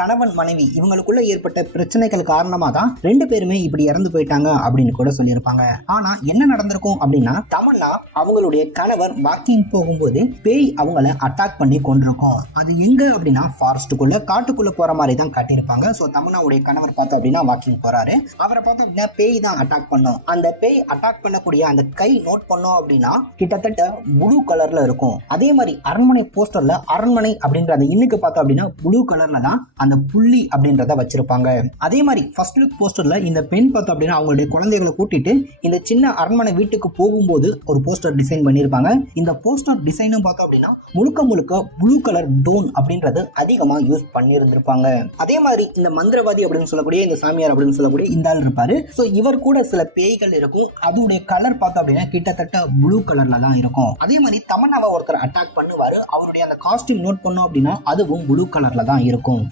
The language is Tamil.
கணவன் மனைவி இவங்களுக்குள்ள ஏற்பட்ட பிரச்சனைகள் காரணமா தான் ரெண்டு பேருமே இப்படி இறந்து போயிட்டாங்க அப்படின்னு கூட சொல்லியிருப்பாங்க. ஆனா என்ன நடந்திருக்கும் அப்படின்னா, தமன்னா அவங்களுடைய கணவர் வாக்கிங் போகும்போது பேய் அவங்கள அட்டாக் பண்ணி கொண்டிருக்கும். அது எங்க அப்படின்னா ஃபாரஸ்ட்டுக்குள்ள காட்டுக்குள்ள போற மாதிரி தான் காட்டியிருப்பாங்க. ஸோ தமன்னாவுடைய கணவர் பார்த்தோம் அப்படின்னா வாக்கிங் போறாரு. அவரை பார்த்தோம் அப்படின்னா பேய் தான் அட்டாக் பண்ணும். அந்த பேய் அட்டாக் பண்ணக்கூடிய அந்த கை நோட் பண்ணோம் அப்படின்னா கிட்டத்தட்ட ப்ளூ கலர்ல இருக்கும். அதே மாதிரி அரண்மனை போஸ்டர்ல அரண்மனை அப்படின்ற அந்த இன்னுக்கு பார்த்தோம் அப்படின்னா ப்ளூ கலர்ல தான் அந்த புள்ளி அப்படின்றத வச்சிருப்பாங்க. அதே மாதிரி ஃபர்ஸ்ட் லுக் போஸ்டர்ல இந்த பெண் பார்த்தோம் அப்படின்னா அவங்களுடைய குழந்தைகளை கூட்டிட்டு இந்த சின்ன அரண்மனை வீட்டுக்கு போகும்போது ஒரு போஸ்டர் டிசைன் பண்ணியிருப்பாங்க. இந்த போஸ்டர் டிசைனும் பார்த்தோம் அப்படின்னா முழுக்க ப்ளூ கலர் டோன் அப்படின்றது அதிகமா யூஸ் பண்ணியிருந்திருப்பாங்க. அதே மாதிரி இந்த மந்திரவாதி அப்படின்னு சொல்லக்கூடிய இந்த சாமியார் அப்படின்னு சொல்லக்கூடிய இந்த ஆள் இருப்பாரு. ஸோ இவர் கூட சில பேய்கள் இருக்கும். அதோடைய கலர் பார்த்தோம் அப்படின்னா கிட்டத்தட்ட ப்ளூ கலர்ல தான் இருக்கும். அதே மாதிரி தமன்னாவை ஒருத்தர் அட்டாக் பண்ணுவாரு. அவருடைய அந்த காஸ்டியூம் நோட் பண்ணோம் அப்படின்னா அதுவும் ப்ளூ கலர்ல தான் இருக்கும்.